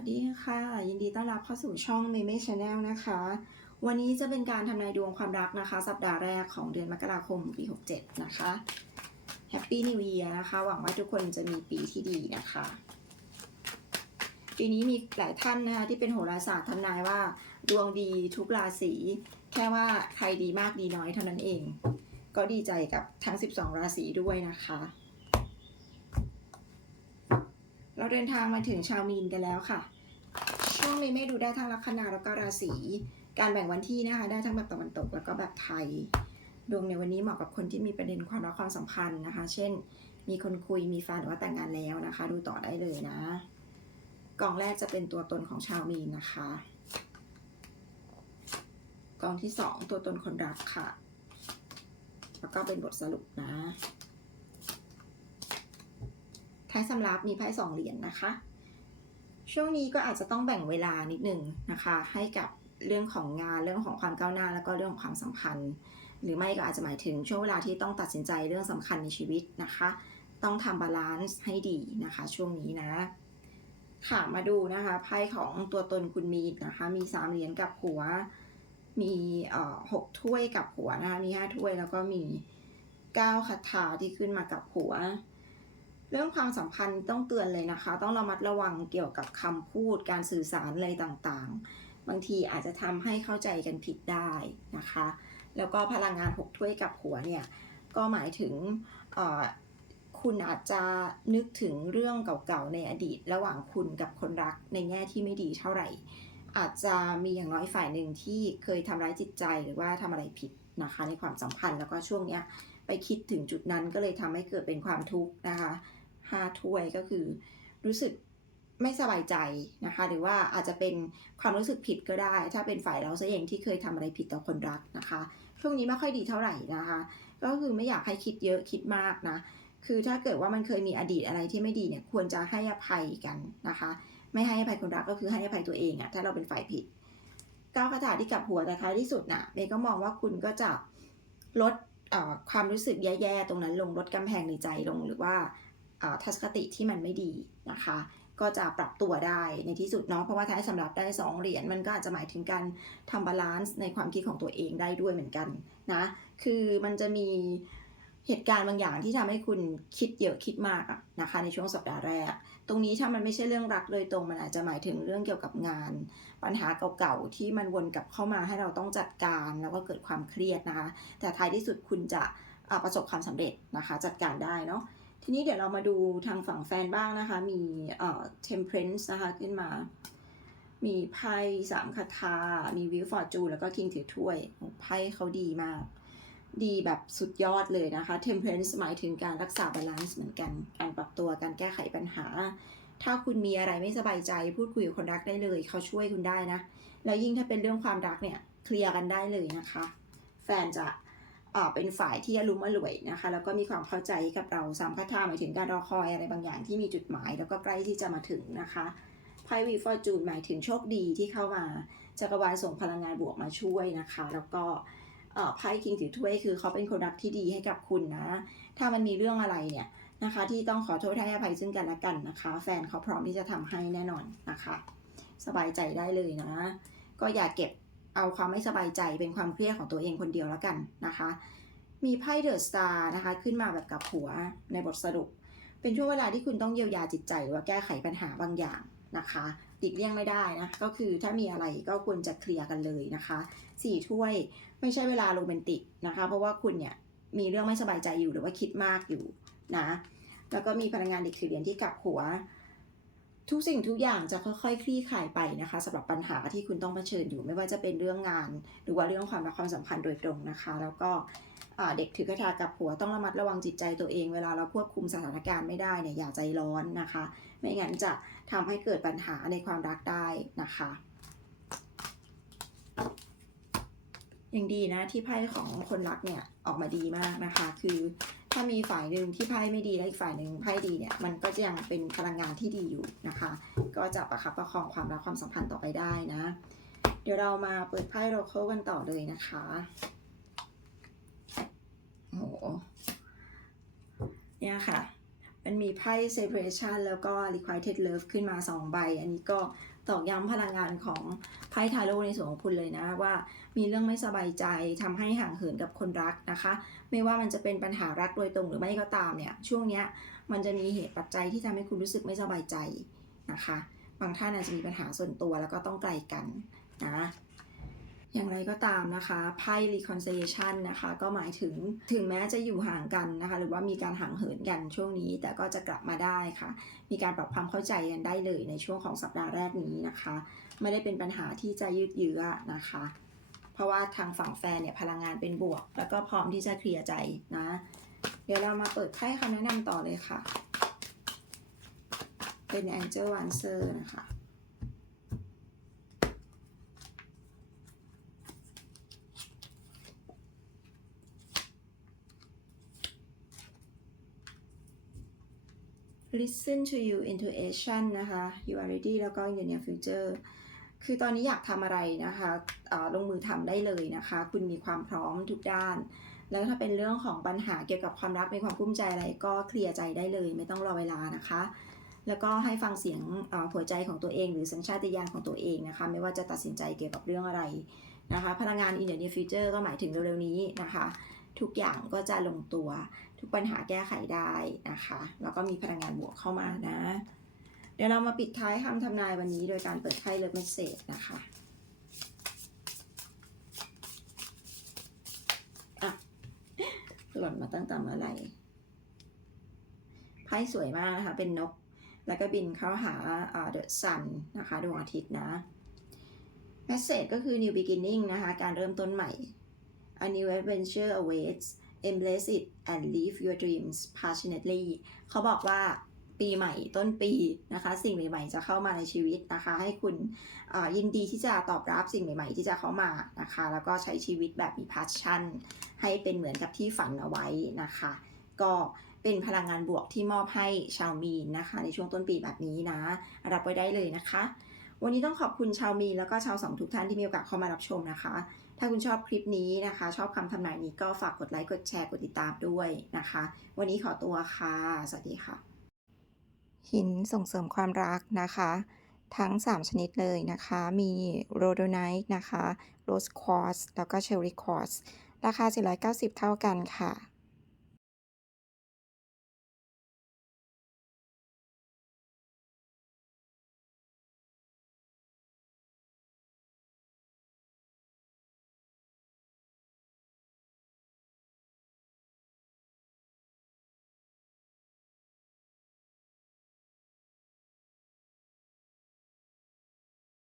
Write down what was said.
วัสดีค่ะ ยินดีต้อนรับเข้าสู่ช่อง m e m e Channel นะคะ วันนี้จะเป็นการทำนายดวงความรักนะคะ สัปดาห์แรกของเดือนมกราคมปี 67 นะคะ Happy New Year นะคะ หวังว่าทุกคนจะมีปีที่ดีนะคะ ปีนี้มีหลายท่านนะคะที่เป็นโหราศาสตร์ทำนายว่า ดวงดีทุกราศีแค่ว่าใครดีมากดีน้อยเท่านั้นเอง ก็ดีใจกับทั้ง 12 ราศีด้วยนะคะ เราเดินทางมาถึงชาวมีนกันแล้วค่ะ ช่วงนี้ไม่ดูได้ทั้งลัคนาแล้วก็ราศี การแบ่งวันที่นะคะ ได้ทั้งแบบตะวันตกแล้วก็แบบไทย ดวงในวันนี้เหมาะกับคนที่มีประเด็นความรักความสัมพันธ์นะคะ เช่น มีคนคุยมีแฟนหรือว่าแต่งงานแล้วนะคะ ดูต่อได้เลยนะ กล่องแรกจะเป็นตัวตนของชาวมีนนะคะ กล่องที่สองตัวตนคนรักค่ะ แล้วก็เป็นบทสรุปนะ ท้ายสำรับมีไพ่สองเหรียญนะคะ ช่วงนี้ก็อาจจะต้องแบ่งเวลานิดหนึ่งนะคะ ให้กับเรื่องของงานเรื่องของความก้าวหน้า แล้วก็เรื่องของความสัมพันธ์ หรือไม่ก็อาจจะหมายถึงช่วงเวลาที่ต้องตัดสินใจเรื่องสำคัญในชีวิตนะคะ ต้องทำบาลานซ์ให้ดีนะคะ ช่วงนี้นะค่ะมาดูนะคะไพ่ของตัวตนคุณมีนนะคะ มีสามเหรียญกับหัว มีเอ่อหกถ้วยกับหัวนะคะมีห้าถ้วยแล้วก็มีเก้าคาถาที่ขึ้นมากับหัว เรื่องความสัมพันธ์ต้องเตือนเลยนะคะ ต้องระมัดระวังเกี่ยวกับคำพูดการสื่อสารอะไรต่างๆ บางทีอาจจะทำให้เข้าใจกันผิดได้นะคะ แล้วก็พลังงานหกถ้วยกับหัวเนี่ยก็หมายถึงคุณอาจจะนึกถึงเรื่องเก่าๆในอดีต ระหว่างคุณกับคนรักในแง่ที่ไม่ดีเท่าไหร่ อาจจะมีอย่างน้อยฝ่ายหนึ่งที่เคยทำร้ายจิตใจหรือว่าทำอะไรผิดนะคะ ในความสัมพันธ์แล้วก็ช่วงเนี้ยไปคิดถึงจุดนั้นก็เลยทำให้เกิดเป็นความทุกข์นะคะ ห้าถ้วยก็คือ รู้สึกไม่สบายใจนะคะ หรือว่าอาจจะเป็นความรู้สึกผิดก็ได้ ถ้าเป็นฝ่ายเราซะเองที่เคยทำอะไรผิดต่อคนรักนะคะ ช่วงนี้ไม่ค่อยดีเท่าไหร่นะคะ ก็คือไม่อยากให้คิดเยอะคิดมากนะคือถ้าเกิดว่ามันเคยมีอดีตอะไรที่ไม่ดีเนี่ยควรจะให้อภัยกันนะคะ ไม่ให้อภัยคนรักก็คือให้อภัยตัวเองอะถ้าเราเป็นฝ่ายผิดก้าวคาถาที่กลับหัวแต่ท้ายที่สุดน่ะเมย์ก็มองว่าคุณก็จะลดความรู้สึกแย่ๆตรงนั้นลงลดกำแพงในใจลงหรือว่า ทัศนคติที่มันไม่ดีนะคะ ก็จะปรับตัวได้ในที่สุดเนาะเพราะว่าท้ายสำหรับได้สองเหรียญมันก็อาจจะหมายถึงการทำบาลานซ์ในความคิดของตัวเองได้ด้วยเหมือนกันนะคือมันจะมีเหตุการณ์บางอย่างที่ทำให้คุณคิดเยอะคิดมากอะนะคะในช่วงสัปดาห์แรก ตรงนี้ถ้ามันไม่ใช่เรื่องรักโดยตรง มันอาจจะหมายถึงเรื่องเกี่ยวกับงาน ปัญหาเก่าๆที่มันวนกลับเข้ามาให้เราต้องจัดการแล้วก็เกิดความเครียดนะคะ แต่ท้ายที่สุดคุณจะประสบความสำเร็จนะคะ จัดการได้เนาะ ทีนี้เดี๋ยวเรามาดูทางฝั่งแฟนบ้างนะคะ มีเอ่อ temperance นะคะขึ้นมา มีไพ่สามคาถา มีวิวฟอร์จูแล้วก็คิงถือถ้วยไพ่เขาดีมาก ดีแบบสุดยอดเลยนะคะ temperance หมายถึงการรักษาบาลานซ์เหมือนกัน การปรับตัว การแก้ไขปัญหา ถ้าคุณมีอะไรไม่สบายใจ พูดคุยกับคนรักได้เลย เขาช่วยคุณได้นะ แล้วยิ่งถ้าเป็นเรื่องความรักเนี่ย เคลียร์กันได้เลยนะคะ แฟนจะ เป็นฝ่ายที่อารมณ์อรวยนะคะ แล้วก็มีความเข้าใจกับเราสามคาถาหมายถึงการรอคอยอะไรบางอย่างที่มีจุดหมาย แล้วก็ใกล้ที่จะมาถึงนะคะไพ่วีฟอร์จูนหมายถึงโชคดีที่เข้ามาจักรวาลส่งพลังงานบวกมาช่วยนะคะ แล้วก็ไพ่คิงถือถ้วยคือเขาเป็นคนรักที่ดีให้กับคุณนะ ถ้ามันมีเรื่องอะไรเนี่ยนะคะ ที่ต้องขอโทษให้อภัยซึ่งกันและกันนะคะ แฟนเขาพร้อมที่จะทำให้แน่นอนนะคะ สบายใจได้เลยนะ ก็อย่าเก็บ เอาความไม่สบายใจเป็นความเครียดของตัวเองคนเดียวแล้วกันนะคะ มีไพ่เดอะสตาร์นะคะขึ้นมาแบบกับหัวในบทสรุป เป็นช่วงเวลาที่คุณต้องเยียวยาจิตใจหรือว่าแก้ไขปัญหาบางอย่างนะคะหลีกเลี่ยงไม่ได้นะ ก็คือถ้ามีอะไรก็ควรจะเคลียร์กันเลยนะคะสี่ถ้วยไม่ใช่เวลาโรแมนติกนะคะ เพราะว่าคุณเนี่ยมีเรื่องไม่สบายใจอยู่หรือว่าคิดมากอยู่นะ แล้วก็มีพลังงานเด็กถือเหรียญที่กลับหัว ทุกสิ่งทุกอย่างจะค่อยๆ คลี่คลายไปนะคะสำหรับปัญหาที่คุณต้องเผชิญอยู่ไม่ว่าจะเป็นเรื่องงาน หรือว่าเรื่องความรักความสัมพันธ์โดยตรงนะคะ แล้วก็เด็กถือกระทากับหัวต้องระมัดระวังจิตใจตัวเองเวลาเราควบคุมสถานการณ์ไม่ได้เนี่ยอย่าใจร้อนนะคะ ไม่งั้นจะทำให้เกิดปัญหาในความรักได้นะคะยังดีนะที่ไพ่ของคนรักเนี่ยออกมาดีมากนะคะ คือ ถ้ามีฝ่ายหนึ่งที่ไพ่ไม่ดีและอีกฝ่ายหนึ่งไพ่ดีเนี่ยมันก็จะยังเป็นพลังงานที่ดีอยู่นะคะ ก็จะประคับประคองความรักความสัมพันธ์ต่อไปได้นะ เดี๋ยวเรามาเปิดไพ่โรเคิลกันต่อเลยนะคะโอ้โหเนี่ยค่ะ มันมีไพ่ separation แล้วก็ requited love ขึ้นมา 2 ใบ อันนี้ก็ ตอกย้ำพลังงานของไพ่ทาโร่ในส่วนของคุณเลยนะว่ามีเรื่องไม่สบายใจทำให้ห่างเหินกับคนรักนะคะ ไม่ว่ามันจะเป็นปัญหารักโดยตรงหรือไม่ก็ตามเนี่ยช่วงเนี้ยมันจะมีเหตุปัจจัยที่ทำให้คุณรู้สึกไม่สบายใจนะคะ บางท่านอาจจะมีปัญหาส่วนตัวแล้วก็ต้องไกลกันนะ อย่างไรก็ตามนะคะไพ่ reconciliation นะคะก็หมายถึงถึงแม้จะอยู่ห่างกันนะคะ หรือว่ามีการห่างเหินกันช่วงนี้ แต่ก็จะกลับมาได้ค่ะ มีการปรับความเข้าใจกันได้เลยในช่วงของสัปดาห์แรกนี้นะคะ ไม่ได้เป็นปัญหาที่จะยืดเยื้อนะคะ เพราะว่าทางฝั่งแฟนเนี่ยพลังงานเป็นบวก แล้วก็พร้อมที่จะเคลียร์ใจนะ เดี๋ยวเรามาเปิดไพ่คำแนะนำต่อเลยค่ะ เป็น Angel Answer นะคะ listen to you intuition นะคะ you are ready แล้วก็ in the near future คือตอนนี้อยากทำอะไรนะคะลงมือทำได้เลยนะคะ คุณมีความพร้อมทุกด้าน แล้วถ้าเป็นเรื่องของปัญหาเกี่ยวกับความรักมีความกุ้มใจอะไรก็เคลียร์ใจได้เลย ไม่ต้องรอเวลานะคะ แล้วก็ให้ฟังเสียงหัวใจของตัวเอง หรือสัญชาตญาณของตัวเองนะคะ ไม่ว่าจะตัดสินใจเกี่ยวกับเรื่องอะไรนะคะ พลังงาน in the near future ก็หมายถึงเร็วๆนี้นะคะ ทุกอย่างก็จะลงตัว ทุกปัญหาแก้ไขได้นะคะ แล้วก็มีพลังงานบวกเข้ามานะ เดี๋ยวเรามาปิดท้ายคำทำนายวันนี้โดยการเปิดไพ่เลิฟเมสเซจนะคะอะหล่นมาตั้งแต่เมื่อไหร่ไพ่สวยมากนะคะ เป็นนก แล้วก็บินเข้าหาเดอะซันนะคะดวงอาทิตย์นะเมสเซจก็คือ new beginning นะคะ การเริ่มต้นใหม่ new adventure awaits embrace it and live your dreams passionately เขาบอกว่าปีใหม่ต้นปีนะคะ สิ่งใหม่ๆจะเข้ามาในชีวิตนะคะ ให้คุณยินดีที่จะตอบรับสิ่งใหม่ๆ ที่จะเข้ามานะคะ แล้วก็ใช้ชีวิตแบบมี passion ให้เป็นเหมือนกับที่ฝันเอาไว้นะคะ ก็เป็นพลังงานบวกที่มอบให้ชาวมีนนะคะ ในช่วงต้นปีแบบนี้นะ รับไว้ได้เลยนะคะ วันนี้ต้องขอบคุณชาวมีนแล้วก็ชาวสองทุกท่านที่มีโอกาสเข้ามารับชมนะคะ ถ้าคุณชอบคลิปนี้นะคะ ชอบคำทำนายนี้ก็ฝากกดไลค์กดแชร์กดติดตามด้วยนะคะ วันนี้ขอตัวค่ะ สวัสดีค่ะ หินส่งเสริมความรักนะคะ ทั้ง 3 ชนิดเลยนะคะ มีโรโดไนท์นะคะโรสควอสแล้วก็เชอริควอสราคา 490 เท่ากันค่ะ